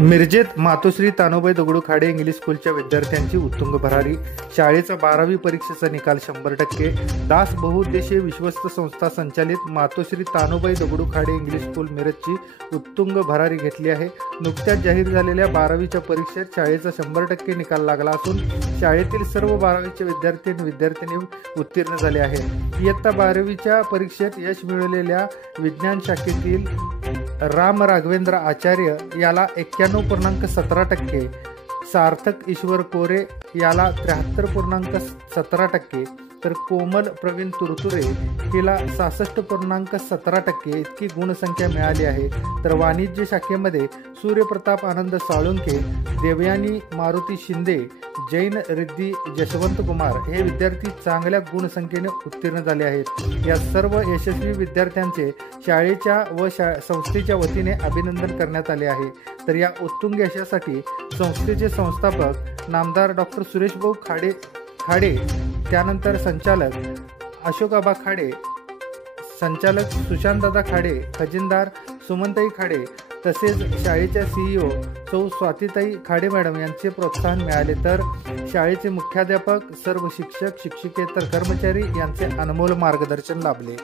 मिरजेत मातोश्री तानोबाई Dagdu Khade English स्कूलच्या विद्यार्थ्यांची उत्तुंग भरारी. शाळेचा 12वी परीक्षेचा निकाल 100%. दास बहुउद्देशीय विश्वस्त संस्था संचालित मातोश्री तानोबाई दगडू खाडे इंग्लिश स्कूल मिरजची उत्तुंग भरारी घेतली आहे. नुकत्याच जाहीर झालेल्या 12वीच्या परीक्षेत शाळेचा 100% निकाल लागला असून शाळेतील सर्व 12वीचे विद्यार्थी आणि विद्यार्थिनी उत्तीर्ण झाले आहेत. इयत्ता 12वीच्या परीक्षेत यश मिळवलेल्या विज्ञान शाखेतील राम राघवेंद्र आचार्य याला 91.17%, सार्थक ईश्वर कोरे याला 73.17%, तर कोमल प्रवीण तुरतुरे हिला 66.17% इतकी गुणसंख्या मिळाली आहे. तर वाणिज्य शाखेमध्ये सूर्यप्रताप आनंद साळुंके, देवयानी मारुती शिंदे, जैन रिद्धी जशवंत कुमार हे विद्यार्थी चांगल्या गुणसंख्येने उत्तीर्ण झाले आहेत. या सर्व यशस्वी विद्यार्थ्यांचे शाळेच्या व संस्थेच्या वतीने अभिनंदन करण्यात आले आहे. तर या उत्तुंग यशासाठी संस्थेचे संस्थापक नामदार डॉक्टर सुरेशभाऊ खाडे, त्यानंतर संचालक अशोकाबा खाडे, संचालक सुशांतदादा खाडे, खजिनदार सुमनताई खाडे तसेच शाळेच्या CEO सौ स्वातीताई खाडे मॅडम यांचे प्रोत्साहन मिळाले. तर शाळेचे मुख्याध्यापक, सर्व शिक्षक शिक्षिकेतर कर्मचारी यांचे अनमोल मार्गदर्शन लाभले.